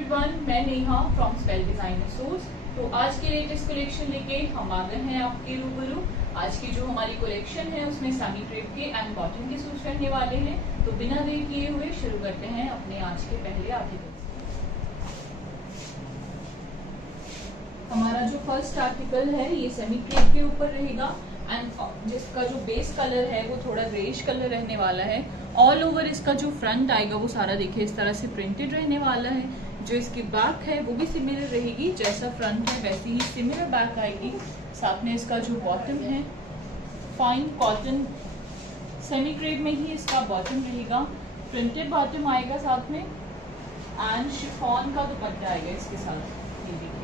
Everyone, मैं Neha from spell design source. तो आज के लेटेस्ट कलेक्शन लेके हम आ गए हैं आपके रूबरू। आज की जो हमारी कलेक्शन है उसमें सेमी क्रेप के एंड कॉटन के सूट्स रहने वाले हैं। तो बिना देर किए हुए शुरू करते हैं अपने आज के पहले आर्टिकल। हमारा जो फर्स्ट आर्टिकल है ये सेमी क्रेप के ऊपर रहेगा एंड जिसका जो बेस कलर है वो थोड़ा ग्रेइश कलर रहने वाला है। ऑल ओवर इसका जो फ्रंट आएगा वो सारा देखिए इस तरह से प्रिंटेड रहने वाला है। जो इसकी बैक है वो भी सिमिलर रहेगी, जैसा फ्रंट है वैसी ही सिमिलर बैक आएगी। साथ में इसका जो बॉटम है फाइन कॉटन सेमी क्रेप में ही इसका बॉटम रहेगा, प्रिंटेड बॉटम आएगा साथ में एंड शिफॉन का दुपट्टा आएगा इसके साथ। ये देखिए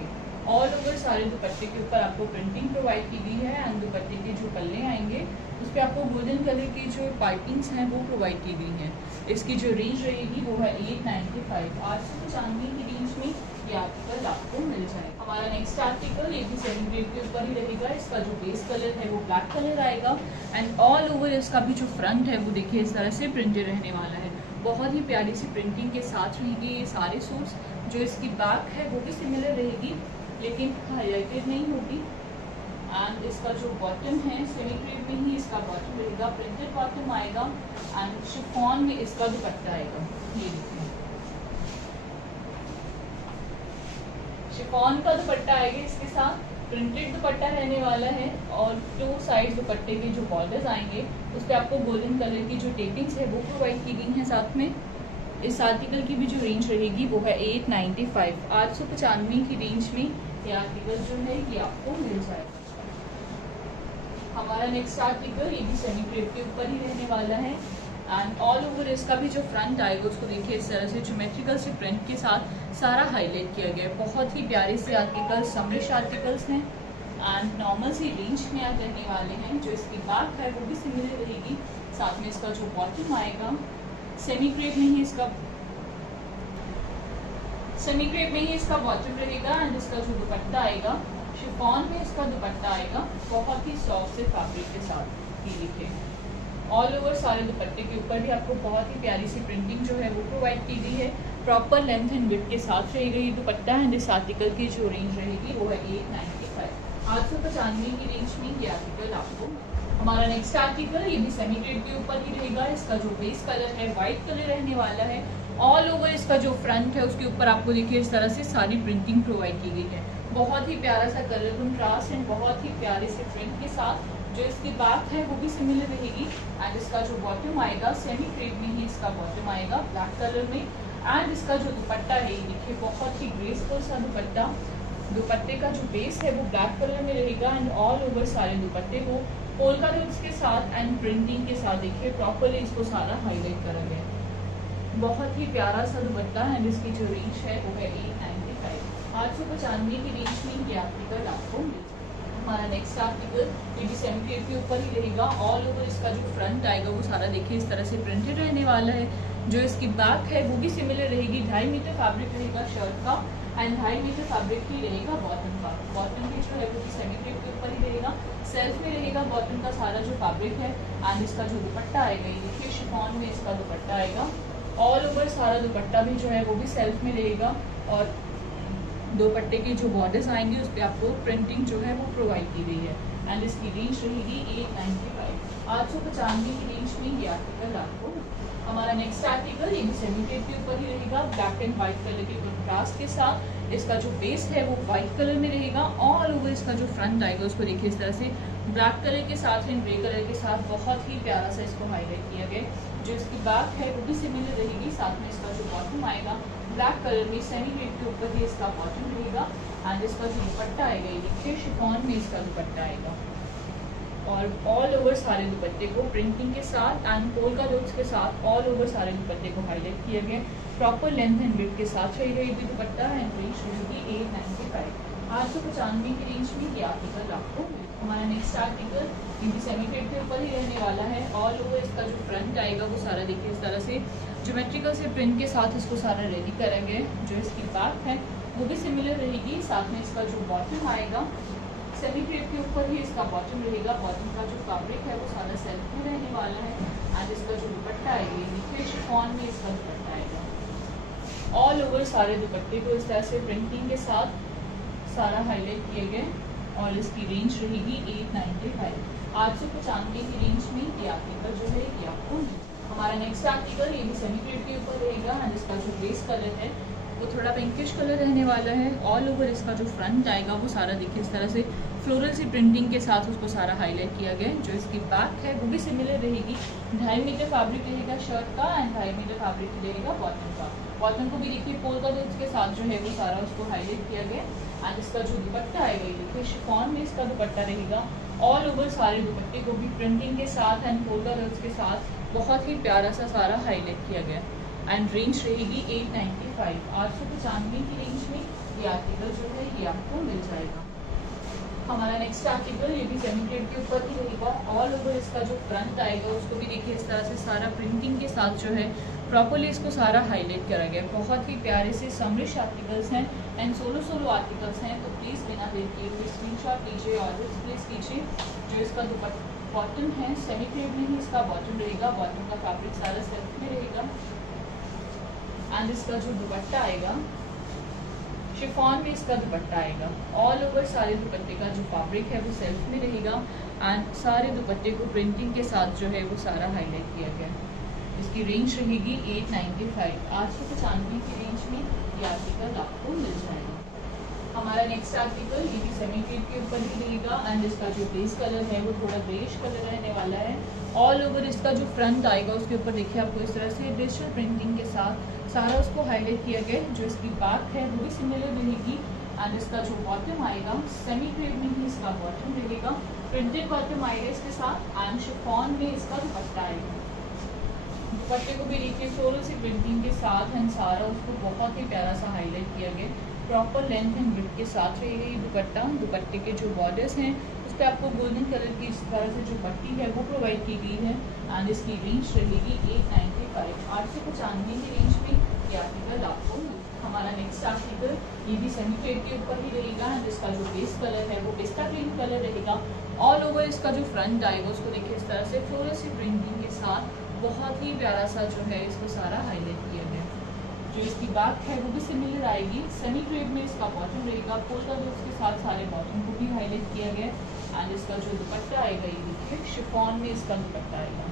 ऑल ओवर सारे दुपट्टे के ऊपर आपको प्रिंटिंग प्रोवाइड की गई है एंड दुपट्टे के जो पल्ले आएंगे उस पर आपको गोल्डन कलर की जो पाइपिंग्स हैं वो प्रोवाइड की गई हैं। इसकी जो रेंज रहेगी वो है 895। 895 की रेंज में ये आर्टिकल आपको मिल जाएगा। हमारा नेक्स्ट आर्टिकल ये भी सेमी क्रेप के ऊपर ही रहेगा। इसका जो बेस कलर है वो ब्लैक कलर आएगा एंड ऑल ओवर इसका भी जो फ्रंट है वो देखिए इस तरह से प्रिंटेड रहने वाला है। बहुत ही प्यारी सी प्रिंटिंग के साथ रहेगी ये सारे सूट्स। जो इसकी बैक है वो भी सिमिलर रहेगी लेकिन हाईलाइटेड नहीं होगी एंड इसका जो बॉटम है सेमी क्रेप में ही इसका बॉटम रहेगा, प्रिंटेड बॉटम आएगा एंड शिफॉन में इसका दुपट्टा आएगा। ये देखिए शिफॉन का दुपट्टा आएगा इसके साथ, प्रिंटेड दुपट्टा रहने वाला है और टू साइड दुपट्टे के जो बॉर्डर्स आएंगे उस पर आपको गोल्डन कलर की जो टेपिंग्स है वो प्रोवाइड की गई हैं साथ में। इस आर्टिकल की भी जो रेंज रहेगी वो है 895। 895 की रेंज में ये आर्टिकल जो है ये आपको मिल जाएगा। हमारा नेक्स्ट आर्टिकल ये भी सेमी क्रेप के ऊपर ही रहने वाला है एंड ऑल ओवर इसका भी जो फ्रंट आएगा उसको देखिए इस तरह से ज्योमेट्रिकल से प्रिंट के साथ सारा हाईलाइट किया गया है। बहुत ही प्यारे से आर्टिकल्स समरिश आर्टिकल्स हैं एंड नॉर्मल सी रेंज में आ रहने वाले हैं। जो इसकी बैक है वो भी सिमिलर रहेगी। साथ में इसका जो बॉटम आएगा सेमी क्रेप में ही इसका बॉटम रहेगा एंड इसका जो दुपट्टा आएगा शिफॉन में इसका दुपट्टा आएगा बहुत ही सॉफ्ट से फैब्रिक के साथ। ये देखिए ऑल ओवर सारे दुपट्टे के ऊपर भी आपको बहुत ही प्यारी सी प्रिंटिंग जो है वो प्रोवाइड की गई है। प्रॉपर लेंथ एंड विड्थ के साथ रहेगा ये दुपट्टा एंड इस आर्टिकल की जो रेंज रहेगी वो है 895। 895 की रेंज में ये आर्टिकल आपको। हमारा नेक्स्ट आर्टिकल ये भी सेमी क्रेप के ऊपर ही रहेगा। इसका जो बेस कलर है वाइट कलर रहने वाला है। ऑल ओवर इसका जो फ्रंट है उसके ऊपर आपको देखिए इस तरह से सारी प्रिंटिंग प्रोवाइड की गई है। बहुत ही प्यारा सा कलर कंट्रास्ट एंड बहुत ही प्यारे से प्रिंट के साथ। जो इसकी बैक है वो भी सिमिलर रहेगी एंड इसका जो बॉटम आएगा सेमी क्रेप में ही इसका बॉटम आएगा ब्लैक कलर में एंड इसका जो दुपट्टा है ये देखिए बहुत ही ग्रेसफुल सा दुपट्टा। दुपट्टे का जो बेस है वो ब्लैक कलर में रहेगा एंड ऑल ओवर सारे दुपट्टे को पोल्का डॉट्स के साथ एंड प्रिंटिंग के साथ देखिए प्रॉपरली इसको सारा हाईलाइट करा गया है। बहुत ही प्यारा सा दुपट्टा एंड इसकी जो रेंज है वो है 895। 895 की रेंज में ये आर्टिकल आपको मिल जाएगा। हमारा नेक्स्ट आर्टिकल ये भी सेमी क्रेप के ऊपर ही रहेगा। ऑल ओवर इसका जो फ्रंट आएगा वो सारा देखिए इस तरह से प्रिंटेड रहने वाला है। जो इसकी बैक है वो भी सिमिलर रहेगी। 2.5 मीटर फैब्रिक रहेगा शर्ट का एंड 2.5 मीटर फैब्रिक ही रहेगा बॉटम का। बॉटम भी जो है वो भी सेमी क्रेप के ऊपर ही रहेगा, सेल्फ में रहेगा बॉटम का सारा जो फैब्रिक है एंड इसका जो दुपट्टा आएगा ये देखिए शिफॉन में इसका दुपट्टा आएगा। ऑल ओवर सारा दुपट्टा भी जो है वो भी सेल्फ में रहेगा और दुपट्टे के जो बॉर्डर्स आएंगे उस पर आपको प्रिंटिंग जो है वो प्रोवाइड की गई है एंड इसकी रेंज रहेगी 895। 895 की रेंज में ये आर्टिकल आपको। हमारा नेक्स्ट आर्टिकल ये भी सेमी क्रेप के ऊपर ही रहेगा ब्लैक एंड व्हाइट कलर के कंट्रास्ट के साथ। इसका जो बेस है वो व्हाइट कलर में रहेगा। ऑल ओवर इसका जो फ्रंट आएगा उसको देखिए इस तरह से ब्लैक कलर के साथ एंड ग्रे कलर के साथ बहुत ही प्यारा सा इसको हाईलाइट किया गया। जो इसकी बैक है वो भी सिमिलर रहेगी। साथ में इसका जो बॉटम आएगा ब्लैक कलर में सेमी क्रेप के ऊपर ही इसका बॉटम रहेगा एंड इसका जो दुपट्टा आएगा ये देखिए शिफॉन में इसका दुपट्टा आएगा और ऑल ओवर सारे दुपट्टे को प्रिंटिंग के साथ एंड पोल्का डॉट्स के साथ ऑल ओवर सारे दुपट्टे को हाईलाइट किया गया। प्रॉपर लेंथ एंड विड्थ के साथ रहेगा ये भी दुपट्टा एंड रेंज रहेगी 895। 895 की रेंज में ये आर्टिकल आपको। हमारा नेक्स्ट आर्टिकल ये भी सेमी क्रेप के ऊपर ही रहने वाला है। ऑल ओवर इसका जो फ्रंट आएगा वो सारा देखिए इस तरह से ज्योमेट्रिकल से प्रिंट के साथ इसको सारा रेडी करा गया है। जो इसकी बैक है वो भी सिमिलर रहेगी। साथ में इसका जो बॉटम आएगा सेमी क्रेप के ऊपर ही इसका बॉटम रहेगा। बॉटम का जो फैब्रिक है वो सारा सेल्फ में रहने वाला है एंड इसका जो दुपट्टा आएगा ये देखिए शिफॉन में इसका दुपट्टा आएगा। ऑल ओवर सारे दुपट्टे को इस तरह से प्रिंटिंग के साथ सारा हाईलाइट किए गए और इसकी रेंज रहेगी 895। 895 की रेंज में ये आर्टिकल जो है ये आपको हमारा नेक्स्ट आर्टिकल ये भी सेमी क्रेप के ऊपर रहेगा एंड इसका जो बेस कलर है वो थोड़ा पिंकिश कलर रहने वाला है। ऑल ओवर इसका जो फ्रंट आएगा वो सारा देखिए इस तरह से फ्लोरल सी प्रिंटिंग के साथ उसको सारा हाईलाइट किया गया है। जो इसकी बैक है वो भी सिमिलर रहेगी, 2.5 मीटर फैब्रिक रहेगा शर्ट का एंड 2.5 मीटर फैब्रिक रहेगा बॉटम का। बॉटम को भी देखिए पोल्का डॉट्स के साथ जो है वो सारा उसको हाईलाइट किया गया एंड इसका जो दुपट्टा आएगा ये देखिए शिफॉन में इसका दुपट्टा रहेगा। ऑल ओवर सारे दुपट्टे को भी प्रिंटिंग के साथ एंड पोल्का डॉट्स के साथ बहुत ही प्यारा सा सारा हाईलाइट किया गया एंड रेंज रहेगी 895। 895 की रेंज में ये आर्टिकल जो है ये आपको मिल जाएगा। हमारा नेक्स्ट आर्टिकल ये भी सेमी क्रेप के ऊपर ही रहेगा। ऑल ओवर इसका जो फ्रंट आएगा उसको भी देखिए इस तरह से सारा प्रिंटिंग के साथ जो है प्रॉपर्ली इसको सारा हाईलाइट करा गया। बहुत ही प्यारे से समरिश आर्टिकल्स हैं एंड सोलो आर्टिकल्स हैं, तो प्लीज़ बिना देर किए हुए स्क्रीनशॉट लीजिए और प्लेस कीजिए। जो इसका दुपट्टा बॉटम है सेमी क्रेप में ही इसका बॉटम रहेगा, बॉटम का फैब्रिक सारा सेल्फ में रहेगा एंड इसका जो दुपट्टा आएगा शिफॉन में इसका दुपट्टा आएगा। ऑल ओवर सारे दुपट्टे का जो फैब्रिक है वो सेल्फ में रहेगा एंड सारे दुपट्टे को प्रिंटिंग के साथ जो है वो सारा हाईलाइट किया गया। इसकी रेंज रहेगी 895। 895 की रेंज में ये आर्टिकल आपको मिल जाएगा। हमारा नेक्स्ट आर्टिकल ये भी सेमी क्रेप के ऊपर ही रहेगा एंड इसका जो बेस कलर है वो थोड़ा ग्रेश कलर रहने वाला है। ऑल ओवर इसका जो फ्रंट आएगा उसके ऊपर देखिए आपको इस तरह से डिजिटल प्रिंटिंग के साथ सारा उसको हाईलाइट किया गया। जो इसकी बैक है वो भी सिमिलर रहेगी एंड इसका जो बॉटम आएगा सेमी क्रेप में ही इसका बॉटम रहेगा, प्रिंटेड बॉटम आएगा इसके साथ एंड शिफॉन में इसका दुपट्टा आएगा। दुपट्टे को भी देखिए फ्लोरल सी प्रिंटिंग के साथ एंड सारा उसको बहुत ही प्यारा सा हाईलाइट किया गया। प्रॉपर लेंथ एंड विड्थ के साथ रहेगा ये दुपट्टा। दुपट्टे के जो बॉर्डर्स हैं उस पर आपको गोल्डन कलर की इस तरह से जो पट्टी है वो प्रोवाइड की गई है एंड इसकी रेंज रहेगी 895। 895 की रेंज में ये आर्टिकल आपको। हमारा नेक्स्ट आर्टिकल ये भी सेमी क्रेप के ऊपर ही रहेगा एंड इसका जो बेस कलर है वो पिस्ता ग्रीन कलर रहेगा। ऑल ओवर इसका जो फ्रंट आएगा उसको देखिए इस तरह से फ्लोरल सी प्रिंटिंग के साथ बहुत ही प्यारा सा जो है इसको सारा हाईलाइट किया गया। जो इसकी बैक है वो भी सिमिलर आएगी, सेमी क्रेप में इसका बॉटम रहेगा। पोल्का डॉट्स के साथ सारे बॉटम को भी हाईलाइट किया गया एंड इसका जो दुपट्टा आएगा ये देखिए शिफॉन में इसका दुपट्टा आएगा।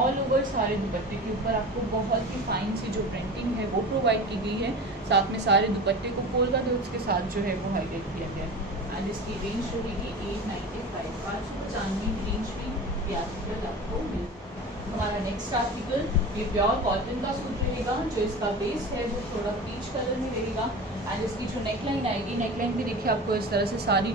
ऑल ओवर सारे दुपट्टे के ऊपर आपको बहुत ही फाइन सी जो प्रिंटिंग है वो प्रोवाइड की गई है। साथ में सारे दुपट्टे को पोल्का डॉट्स के साथ जो है वो हाईलाइट किया गया एंड इसकी रेंज रहेगी 895। 595 की रेंज में ये आर्टिकल आपको मिल। हमारा नेक्स्ट आर्टिकल ये प्योर कॉटन का सूट रहेगा। जो इसका बेस है वो थोड़ा पीच कलर में रहेगा एंड इसकी जो नेकलाइन आएगी, नेकलाइन भी देखिए आपको इस तरह से सारी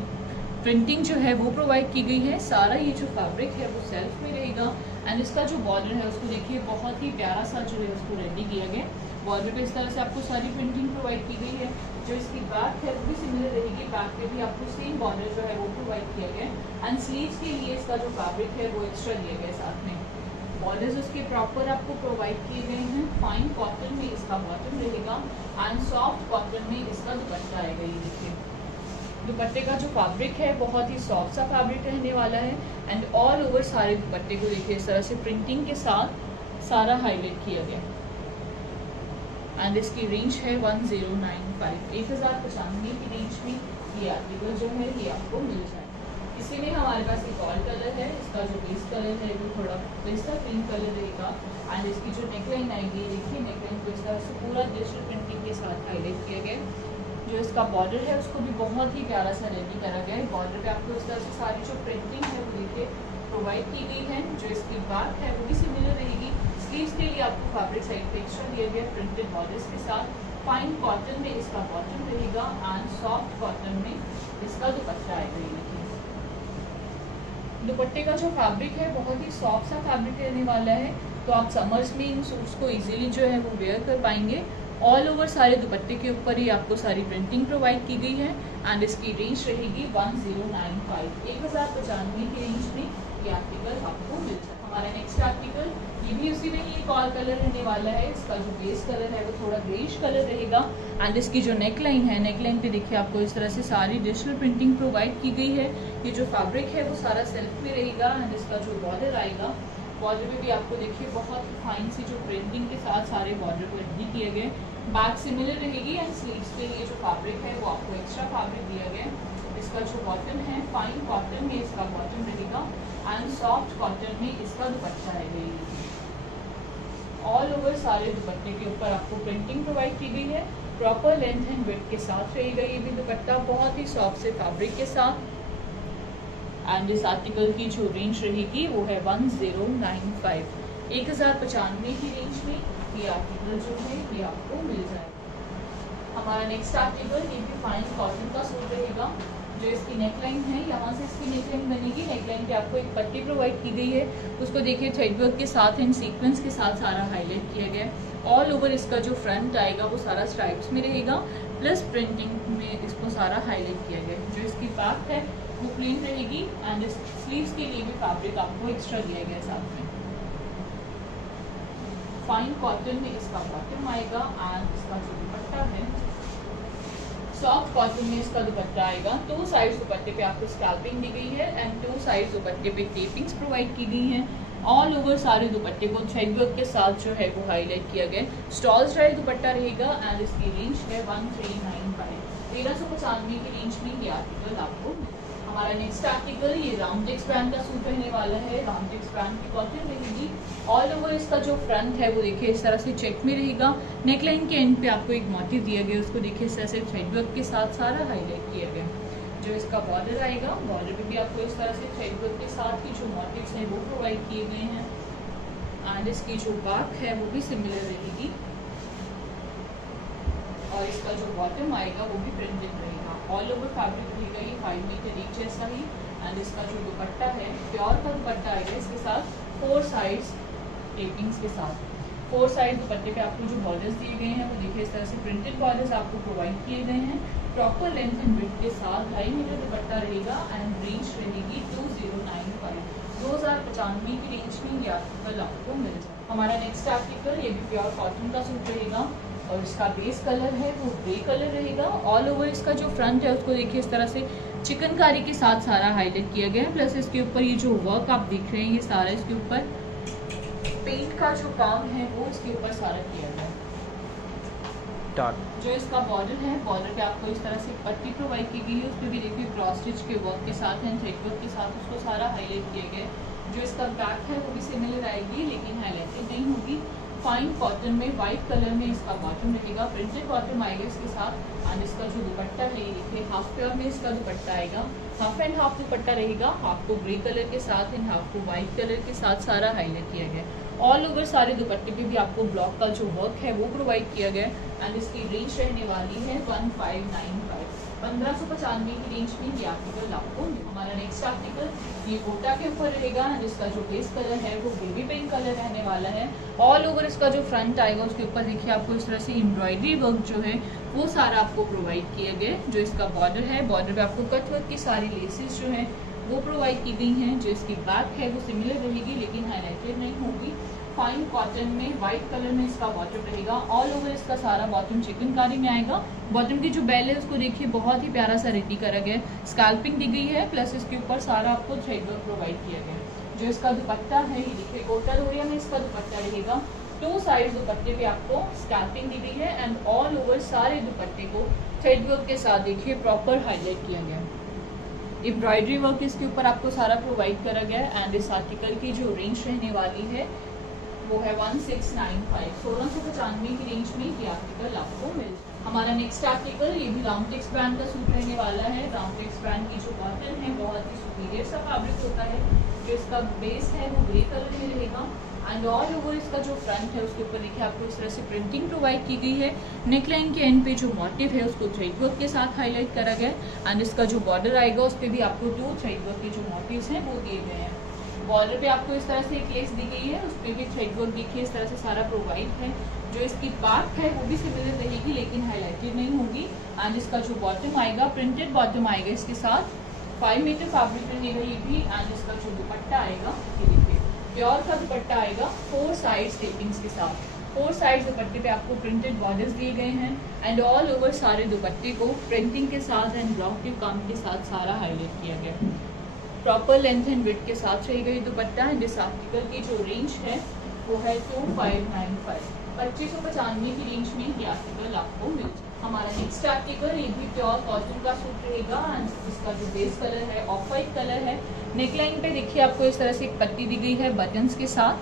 प्रिंटिंग जो है वो प्रोवाइड की गई है। सारा ये जो फैब्रिक है वो सेल्फ में रहेगा एंड इसका जो बॉर्डर है उसको देखिए बहुत ही प्यारा सा जो है उसको रेडी किया गया। बॉर्डर पे इस तरह से आपको सारी प्रिंटिंग प्रोवाइड की गई है। जो इसकी बैक है वो भी सिमिलर रहेगी, बैक पे भी आपको सेम बॉर्डर जो है वो प्रोवाइड किया गया एंड स्लीव्स के लिए इसका जो फैब्रिक है वो एक्स्ट्रा दिया गया साथ में। बॉर्डर्स उसके प्रॉपर आपको प्रोवाइड किए गए हैं। फाइन कॉटन में इसका बॉटम रहेगा एंड सॉफ्ट कॉटन में इसका दुपट्टा आएगा। ये देखिए दुपट्टे का जो फैब्रिक है बहुत ही सॉफ्ट सा फैब्रिक रहने वाला है एंड ऑल ओवर सारे दुपट्टे को देखिए इस तरह से प्रिंटिंग के साथ सारा हाईलाइट किया गया एंड इसकी रेंज है 1095। 1095 की रेंज में ये आर्टिकल जो है ये आपको मिल जाएगा। इसी में हमारे पास एक और कलर है, इसका जो बेस कलर है वो थोड़ा पिस्ता ग्रीन कलर रहेगा एंड इसकी जो नेकलाइन आएगी देखिए नेकलाइन को इस तरह से पूरा डिजिटल प्रिंटिंग के साथ हाईलाइट किया गया। जो इसका बॉर्डर है उसको भी बहुत ही प्यारा सा रेडी करा गया है। बॉर्डर पे आपको इस तरह से सारी जो प्रिंटिंग है वो देखिए प्रोवाइड की गई है। जो इसकी बैक है वो भी सिमिलर रहेगी। स्लीव्स के लिए आपको फैब्रिक साइड पे एक्स्ट्रा दिया गया प्रिंटेड बॉर्डर्स के साथ। फाइन कॉटन में इसका बॉटम रहेगा एंड सॉफ्ट कॉटन में इसका दुपट्टा आएगा। दुपट्टे का जो फैब्रिक है बहुत ही सॉफ्ट सा फैब्रिक रहने वाला है, तो आप समर्स में इन सूट्स को इजीली जो है वो वेयर कर पाएंगे। ऑल ओवर सारे दुपट्टे के ऊपर ही आपको सारी प्रिंटिंग प्रोवाइड की गई है एंड इसकी रेंज रहेगी 1095। 1095 की रेंज में ये आर्टिकल आपको मिल जाए। हमारा नेक्स्ट आर्टिकल ये भी उसी में ही एक और कलर रहने वाला है। इसका जो बेस कलर है वो थोड़ा ग्रेश कलर रहेगा एंड इसकी जो नेकलाइन है, नेकलाइन पे देखिए आपको इस तरह से सारी डिजिटल प्रिंटिंग प्रोवाइड की गई है। ये जो फैब्रिक है वो सारा सेल्फ में रहेगा एंड इसका जो बॉर्डर आएगा बॉर्डर पे भी आपको देखिए बहुत फाइन सी जो प्रिंटिंग के साथ सारे बॉर्डर को रेडी किए गए। बैक सिमिलर रहेगी एंड स्लीव्स के लिए जो फैब्रिक है वो आपको एक्स्ट्रा फैब्रिक दिया गया। इसका जो बॉटम है फाइन कॉटन में इसका बॉटम रहेगा एंड सॉफ्ट कॉटन में इसका दुपट्टा रहेगा। ऑल ओवर सारे दुपट्टे के ऊपर आपको प्रिंटिंग प्रोवाइड की गई है, प्रॉपर लेंथ एंड विड्थ के साथ रहेगा। ये भी दुपट्टा बहुत ही सॉफ्ट से फैब्रिक के साथ। एंड इस आर्टिकल की जो रेंज रहेगी वो है 1095, 1095 की रेंज में ये आर्टिकल जो है ये आपको मिल जाएगा। हमारा नेक्स्ट आर्टिकल ये भी फाइन कॉटन का सूट रहेगा। जो इसकी नेकलाइन है यहाँ से इसकी नेकलाइन बनेगी। नेकलाइन पे आपको एक पट्टी प्रोवाइड की गई है, उसको देखिए थ्रेड वर्क के साथ एंड सीक्वेंस के साथ सारा हाईलाइट किया गया है। ऑल ओवर इसका जो फ्रंट आएगा वो सारा स्ट्राइप्स में रहेगा, प्लस प्रिंटिंग में इसको सारा हाईलाइट किया गया है। जो इसकी बैक है वो प्लेन रहेगी एंड स्लीव्स के लिए भी फैब्रिक आपको एक्स्ट्रा दिया गया है साथ में। फाइन कॉटन में इसका बॉटम आएगा एंड इसका जो दुपट्टा है सॉफ्ट कॉटन में इसका दुपट्टा आएगा। 2 साइड्स दुपट्टे पे आपको स्कैल्पिंग दी गई है एंड 2 साइड्स दुपट्टे पे टेपिंग्स प्रोवाइड की गई हैं। ऑल ओवर सारे दुपट्टे को थ्रेड वर्क के साथ जो है वो हाईलाइट किया गया है। स्टॉल स्टाइल दुपट्टा रहेगा एंड इसकी रेंज है 1395, 1395 की रेंज में ये आर्टिकल आपको। हमारा नेक्स्ट आर्टिकल ये रामटेक्स ब्रांड का सूट रहने वाला है। रामटेक्स ब्रांड की कॉटन रहेगी। ऑल ओवर इसका जो फ्रंट है वो देखिए इस तरह से चेक में रहेगा। नेकलाइन के एंड पे आपको एक मोटिव दिया गया, उसको देखिए इस तरह से थ्रेड वर्क के साथ सारा हाईलाइट किया गया। जो इसका बॉर्डर आएगा, बॉर्डर पे भी आपको इस तरह से थ्रेड वर्क के साथ ही जो मोटिव्स हैं वो प्रोवाइड किए गए हैं एंड इसकी जो बैक है वो भी सिमिलर रहेगी और इसका जो बॉटम आएगा वो भी प्रिंटेड रहेगा। ऑल ओवर फैब्रिक रहेगा ये 5 मीटर रीच जैसा ही एंड इसका जो दुपट्टा है प्योर का दुपट्टा आएगा। इसके साथ 4 साइड्स टेपिंग्स के साथ 4 साइड दुपट्टे पे आपको जो बॉर्डर्स दिए गए हैं वो देखिए इस तरह से प्रिंटेड बॉर्डर्स आपको प्रोवाइड किए गए हैं। प्रॉपर लेंथ एंड विड्थ के साथ 2.5 मीटर दुपट्टा रहेगा एंड रेंज रहेगी 2095, 2095 की रेंज में ये आर्टिकल आपको मिल जाए। हमारा नेक्स्ट आर्टिकल ये भी प्योर कॉटन का सूट रहेगा और इसका बेस कलर है वो ग्रे कलर रहेगा। ऑल ओवर इसका जो फ्रंट है उसको देखिए इस तरह से चिकनकारी के साथ सारा हाईलाइट किया गया है, प्लस इसके ऊपर ये जो वर्क आप देख रहे हैं ये सारा इसके ऊपर पेंट का जो काम है वो इसके ऊपर सारा किया गया है। जो इसका बॉर्डर है, बॉर्डर पे आपको इस तरह से पट्टी प्रोवाइड की गई है, उस पर भी देखिए क्रॉस स्टिच के वर्क के साथ एंड थ्रेड वर्क के साथ उसको सारा हाईलाइट किया गया है। जो इसका बैक है वो भी सिमिलर आएगी लेकिन हाईलाइटेड नहीं होगी। फाइन कॉटन में वाइट कलर में इसका बॉटम रहेगा, प्रिंटेड बॉटम आएगा इसके साथ एंड इसका जो दुपट्टा है ये देखिए हाफ प्योर में इसका दुपट्टा आएगा। हाफ एंड हाफ दुपट्टा रहेगा, हाफ को ग्रे कलर के साथ एंड हाफ को वाइट कलर के साथ सारा हाईलाइट किया गया। ऑल ओवर सारे दुपट्टे पे भी आपको ब्लॉक का जो वर्क है वो प्रोवाइड किया गया एंड इसकी रेंज रहने वाली है 1595, 1595 की रेंज में ये आर्टिकल आपको। हमारा नेक्स्ट आर्टिकल ये कोटा के ऊपर रहेगा जिसका जो बेस कलर है वो बेबी पिंक कलर रहने वाला है। ऑल ओवर इसका जो फ्रंट आएगा उसके ऊपर देखिए आपको इस तरह से एम्ब्रॉयडरी वर्क जो है वो सारा आपको प्रोवाइड किया गया। जो इसका बॉर्डर है, बॉर्डर पे आपको कट वर्क की सारी लेसेस जो है वो प्रोवाइड की गई हैं। जो इसकी बैक है वो सिमिलर रहेगी लेकिन हाईलाइटेड नहीं होगी। फाइन कॉटन में वाइट कलर में इसका बॉटम रहेगा। ऑल ओवर इसका सारा बॉटम चिकनकारी में आएगा। बॉटम की जो बेल है उसको देखिए बहुत ही प्यारा सा रेडी करा गया है, स्कैल्पिंग दी गई है, प्लस इसके ऊपर सारा आपको थ्रेड वर्क प्रोवाइड किया गया है। जो इसका दुपट्टा है ये देखिए कोटा लोरिया में इसका दुपट्टा रहेगा। 2 साइड दुपट्टे पे आपको स्कैल्पिंग दी गई है एंड ऑल ओवर सारे दुपट्टे को थ्रेड वर्क के साथ देखिए प्रॉपर हाईलाइट किया गया है। एम्ब्रॉयडरी वर्क इसके ऊपर आपको सारा प्रोवाइड करा गया है एंड इस आर्टिकल की जो रेंज रहने वाली है वो है 1695, 1695 की रेंज में ये आर्टिकल आपको मिल। हमारा नेक्स्ट आर्टिकल ये भी रामटेक्स ब्रांड का सूट रहने वाला है। रामटेक्स ब्रांड की जो कॉटन है बहुत ही सुपीरियर सा फैब्रिक होता है। जो इसका बेस है वो ग्रे कलर में रहेगा एंड ऑल ओवर इसका जो फ्रंट है उसके ऊपर देखिए आपको इस तरह से प्रिंटिंग प्रोवाइड की गई है। नेकलाइन के एंड पे जो मोटिव है उसको थ्रेड वर्क के साथ हाईलाइट करा गया एंड इसका जो बॉर्डर आएगा उस पर भी आपको 2 थ्रेड वर्क के जो मोटिव्स हैं वो दिए गए हैं। बॉर्डर पे आपको इस तरह से एक लेस दी गई है, उस पर भी थ्रेड वर्क देखिए इस तरह से सारा प्रोवाइड है। जो इसकी बैक है वो भी सिमिलर रहेगी लेकिन हाईलाइटेड नहीं होगी एंड इसका जो बॉटम आएगा प्रिंटेड बॉटम आएगा इसके साथ। 5 मीटर फैब्रिक रहेगा ये भी एंड इसका जो दुपट्टा आएगा ये देखिए प्योर का दुपट्टा आएगा 4 साइड्स टेपिंग्स के साथ। 4 साइड्स दुपट्टे पे आपको प्रिंटेड बॉर्डर्स दिए गए हैं एंड ऑल ओवर सारे दुपट्टे को प्रिंटिंग के साथ एंड ब्लॉक के काम के साथ सारा हाईलाइट किया गया। प्रॉपर लेंथ एंड विड्थ के साथ रहेगा ये दुपट्टा। एंड इस आर्टिकल की जो रेंज है वो है 2595, 2595 की रेंज में ये आर्टिकल आपको मिल जाए। हमारा नेक्स्ट आर्टिकल ये भी प्योर कॉटन का सूट रहेगा एंड इसका जो बेस कलर है ऑफ वाइट कलर है। नेकलाइन पे देखिए आपको इस तरह से एक पट्टी दी गई है बटन्स के साथ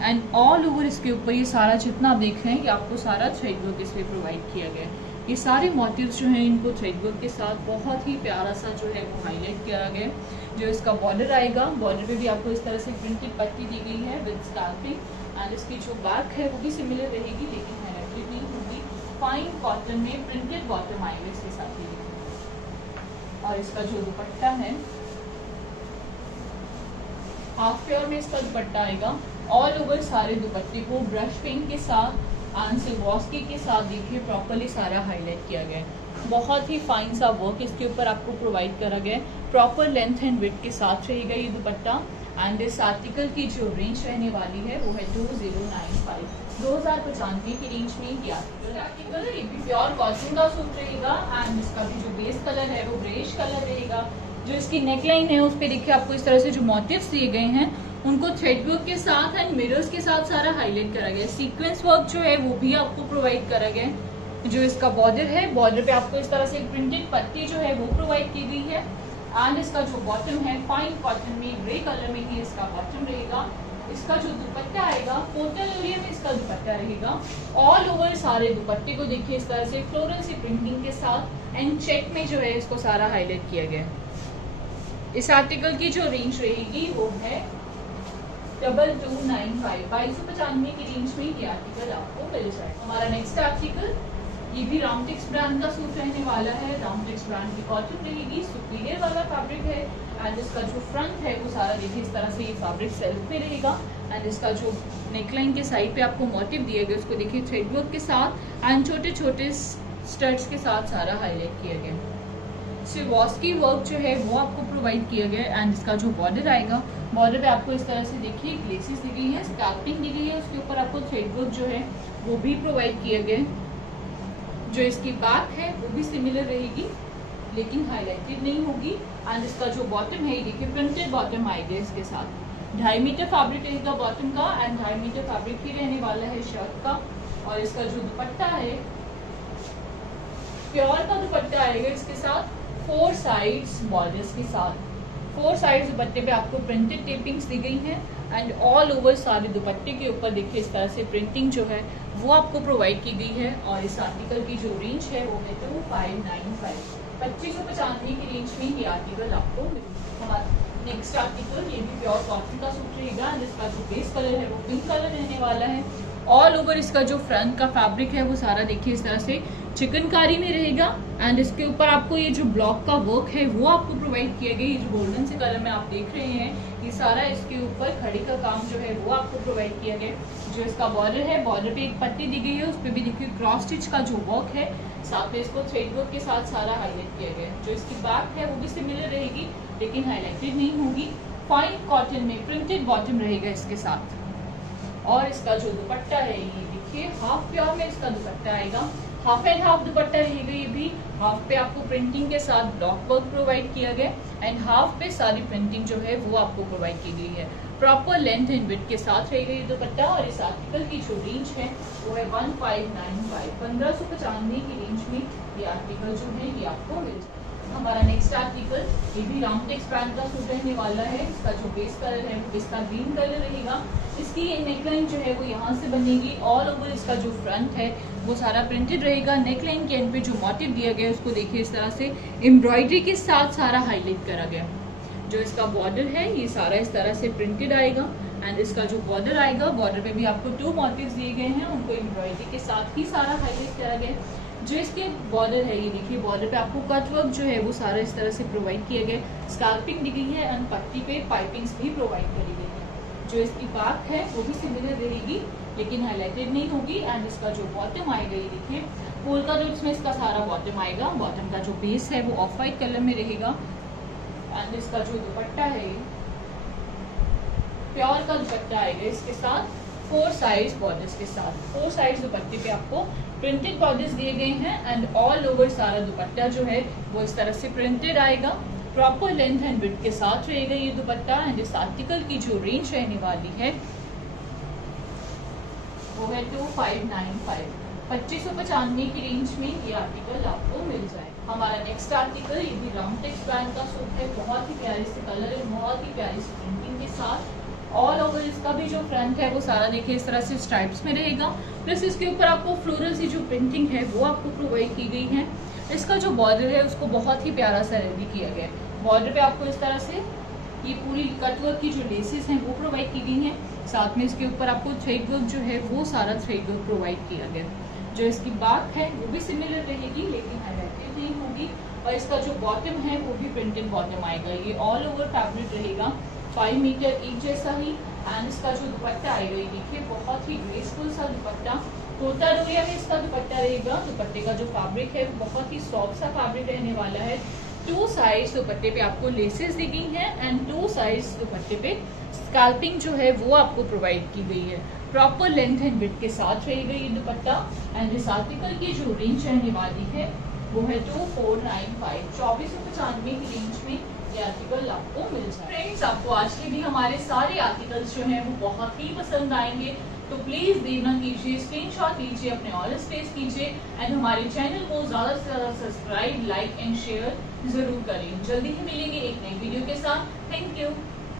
एंड ऑल ओवर इसके ऊपर ये सारा जितना आप देख रहे हैं कि आपको सारा थ्रेड वर्क इसमें प्रोवाइड किया गया है। ये सारे मोटिव्स जो हैं इनको थ्रेड वर्क के साथ बहुत ही प्यारा सा जो है वो हाईलाइट किया गया है। जो इसका बॉर्डर आएगा, बॉर्डर पे भी आपको इस तरह से प्रिंट की पट्टी दी गई है विद स्कार्पिंग एंड इसकी जो बैक है वो भी सिमिलर रहेगी लेकिन हाईलाइटेड नहीं होगी। फाइन कॉटन में प्रिंटेड बॉटम आएगा इसके साथ ही। और इसका जो दुपट्टा है हाफ प्योर में इसका दुपट्टा आएगा। ऑल ओवर सारे दुपट्टे को ब्रश पेंट के साथ एंड सिल्वॉस्की के साथ देखिए प्रॉपरली सारा हाईलाइट किया गया है। बहुत ही फाइन सा वर्क इसके ऊपर आपको प्रोवाइड करा गया है। प्रॉपर लेंथ एंड विड्थ के साथ रहेगा ये दुपट्टा एंड इस आर्टिकल की जो रेंज रहने वाली है वो है 2095, 2095 की रेंज में ये आर्टिकल ये भी प्योर कॉटन का सूट रहेगा एंड इसका भी जो बेस कलर है वो ग्रेइश कलर रहेगा। जो इसकी नेकलाइन है उस पर देखिए आपको इस तरह से जो मोटिव्स दिए गए हैं उनको थ्रेड वर्क के साथ एंड मिरर्स के साथ सारा हाईलाइट करा गया है। सीक्वेंस वर्क जो है वो भी आपको प्रोवाइड करा गया है। जो इसका बॉर्डर है, बॉर्डर पे आपको इस तरह से एक प्रिंटेड पट्टी जो है वो प्रोवाइड की गई है एंड इसका जो बॉटम है फाइन कॉटन में ग्रे कलर में ही इसका बॉटम रहेगा। इसका जो दुपट्टा आएगा कोटल एरिया में इसका दुपट्टा रहेगा। ऑल ओवर सारे दुपट्टे को देखिए इस तरह से फ्लोरल सी प्रिंटिंग के साथ एंड चेक में जो है इसको सारा हाईलाइट किया गया है। इस आर्टिकल की जो रेंज रहेगी वो है 2295, 2295 की रेंज में ये आर्टिकल आपको मिल जाएगा। हमारा नेक्स्ट आर्टिकल ये भी रामटेक्स ब्रांड का सूट रहने वाला है। रामटेक्स ब्रांड की कॉटन रहेगी, सुपीरियर वाला फैब्रिक है एंड इसका जो फ्रंट है वो सारा देखिए इस तरह से ये फैब्रिक सेल्फ में रहेगा एंड इसका जो नेकलाइन के साइड पे आपको मोटिव दिया गया उसको देखिए थ्रेड वर्क के साथ एंड छोटे छोटे स्टड्स के साथ सारा हाईलाइट किया गया। सिल्वॉस्की वर्क जो है वो आपको प्रोवाइड किया गया एंड इसका जो बॉर्डर आएगा, बॉर्डर पे आपको इस तरह से देखिए ग्लेसेस दी गई है, स्कार्पिंग दी गई है, उसके ऊपर आपको थ्रेड वर्क जो है वो भी प्रोवाइड किया गया। जो इसकी बैक है वो भी सिमिलर रहेगी लेकिन हाईलाइटेड नहीं होगी एंड इसका जो बॉटम है देखिए प्रिंटेड बॉटम आएगा इसके साथ। 2.5 मीटर फैब्रिक रहेगा बॉटम का एंड 2.5 मीटर फैब्रिक ही रहने वाला है शर्ट का। और इसका जो दुपट्टा है प्योर का दुपट्टा आएगा इसके साथ 4 साइड्स बॉर्डर्स के साथ। 4 साइड्स दुपट्टे पे आपको प्रिंटेड टेपिंग्स दी गई हैं एंड ऑल ओवर सारे दुपट्टे के ऊपर देखिए इस तरह से प्रिंटिंग जो है वो आपको प्रोवाइड की गई है। और इस आर्टिकल की जो रेंज है वो है 2595, 2595 की रेंज में ये आर्टिकल आपको मिलेगा। हमारा नेक्स्ट आर्टिकल ये भी प्योर कॉटन का सूट रहेगा एंड इसका जो बेस कलर है वो पिंक कलर रहने वाला है। ऑल ओवर इसका जो फ्रंट का फैब्रिक है वो सारा देखिए इस तरह से चिकनकारी में रहेगा एंड इसके ऊपर आपको ये जो ब्लॉक का वर्क है वो आपको प्रोवाइड किया गया। ये जो गोल्डन से कलर में आप देख रहे हैं ये सारा इसके ऊपर खड़ी का काम जो है वो आपको प्रोवाइड किया गया। जो इसका बॉर्डर है, बॉर्डर पे एक पट्टी दी गई है, उस पर भी देखिए क्रॉस स्टिच का जो वर्क है, साथ में इसको थ्रेड वर्क के साथ सारा हाईलाइट किया गया है। जो इसकी बैक है वो भी सिमिलर रहेगी लेकिन हाईलाइटेड नहीं होगी। फाइन कॉटन में प्रिंटेड बॉटम रहेगा इसके साथ। और इसका जो दुपट्टा है ये देखिए हाफ प्योर में इसका दुपट्टा आएगा, हाफ एंड हाफ दुपट्टा रहेगा। ये भी हाफ पे आपको प्रिंटिंग के साथ ब्लॉक वर्क प्रोवाइड किया गया एंड हाफ पे सारी प्रिंटिंग जो है वो आपको प्रोवाइड की गई है। प्रॉपर लेंथ एंड विड्थ के साथ रहेगा ये दुपट्टा। और इस आर्टिकल की जो रेंज है वो है 1595, 1595 की रेंज में ये आर्टिकल जो है ये आपको मिल जाएगा। हमारा नेक्स्ट आर्टिकल ये भी रामटेक्स ब्रांड का सूट रहने वाला है। इसका जो बेस कलर है वो पिस्ता ग्रीन कलर रहेगा। इसकी ये नेकलाइन जो है वो यहाँ से बनेगी। ऑल ओवर इसका जो फ्रंट है वो सारा प्रिंटेड रहेगा। नेकलाइन के एंड पे जो मोटिव दिया गया है उसको देखिए इस तरह से एम्ब्रॉयडरी के साथ सारा हाईलाइट करा गया। जो इसका बॉर्डर है ये सारा इस तरह से प्रिंटेड आएगा एंड इसका जो बॉर्डर आएगा, बॉर्डर पे भी आपको 2 मोटिव्स दिए गए हैं, उनको एम्ब्रॉयडरी के साथ ही सारा हाईलाइट करा गया। जो इसके बॉर्डर है ये देखिए बॉर्डर पे आपको कट वर्क जो है वो सारा इस तरह से प्रोवाइड किया गया। स्कार्पिंग दी गई है एंड पट्टी पे पाइपिंग्स भी प्रोवाइड करी गई है। जो इसकी बैक है वो भी सिमिलर रहेगी लेकिन हाईलाइटेड नहीं होगी एंड इसका जो बॉटम आएगा ये देखिए पोल्का डॉट्स में इसका सारा बॉटम आएगा। बॉटम का जो बेस है वो ऑफ वाइट कलर में रहेगा एंड इसका जो दुपट्टा है प्योर का दुपट्टा आएगा इसके साथ 4 साइड्स बॉर्डर्स के साथ। 4 साइड्स दुपट्टे पे आपको प्रिंटेड बॉर्डर्स दिए गए हैं एंड ऑल ओवर सारा दुपट्टा जो है वो इस तरह से प्रिंटेड आएगा। प्रॉपर लेंथ एंड विड्थ के साथ रहेगा ये दुपट्टा। एंड इस आर्टिकल की जो रेंज रहने वाली है वो है 2595, 2595 की रेंज में ये आर्टिकल आपको मिल जाए। हमारा नेक्स्ट आर्टिकल ये भी राउंड टेक्स ब्रांड का सूट है, बहुत ही प्यारे से कलर है, बहुत ही प्यारी सी प्रिंटिंग के साथ। ऑल ओवर इसका भी जो फ्रंट है वो सारा देखिए इस तरह से स्ट्राइप्स में रहेगा, प्लस इसके ऊपर आपको फ्लोरल सी जो प्रिंटिंग है वो आपको प्रोवाइड की गई है। इसका जो बॉर्डर है उसको बहुत ही प्यारा सा रेडी किया गया है। बॉर्डर पे आपको इस तरह से ये पूरी कटवर्क की जो लेसेस हैं वो प्रोवाइड की गई हैं, साथ में इसके ऊपर आपको थ्रेड वर्क जो है वो सारा थ्रेड वर्क प्रोवाइड किया गया है। जो इसकी बात है वो भी सिमिलर रहेगी लेकिन हाईलाइटेड नहीं होगी, और इसका जो बॉटम है वो भी प्रिंटेड बॉटम आएगा। ये ऑल ओवर फैब्रिक रहेगा 5 मीटर एक जैसा ही। एंड इसका जो दुपट्टा आएगा ये देखिए बहुत ही ग्रेसफुल सा दुपट्टा, कोटा डोरिया में इसका दुपट्टा रहेगा। दुपट्टे का जो फैब्रिक है वो बहुत ही सॉफ्ट सा फैब्रिक रहने वाला है। 2 साइड्स दुपट्टे पे आपको लेसेस दी गई हैं एंड 2 साइड्स दुपट्टे पे स्कैल्पिंग जो है वो आपको प्रोवाइड की गई है। प्रॉपर लेंथ एंड विड्थ के साथ रहेगा ये दुपट्टा। एंड इस आर्टिकल की जो रेंज रहने वाली है वो है 2495, 2495 की रेंज में ये आर्टिकल आपको मिल जाए। फ्रेंड्स, आपको आज के भी हमारे सारे आर्टिकल्स जो हैं वो बहुत ही पसंद आएंगे, तो प्लीज देर न कीजिए, स्क्रीनशॉट लीजिए, अपने ऑर्डर प्लेस कीजिए एंड हमारे चैनल को ज्यादा से ज्यादा सब्सक्राइब, लाइक एंड शेयर जरूर करें। जल्दी ही मिलेंगे एक नई वीडियो के साथ। Thank you.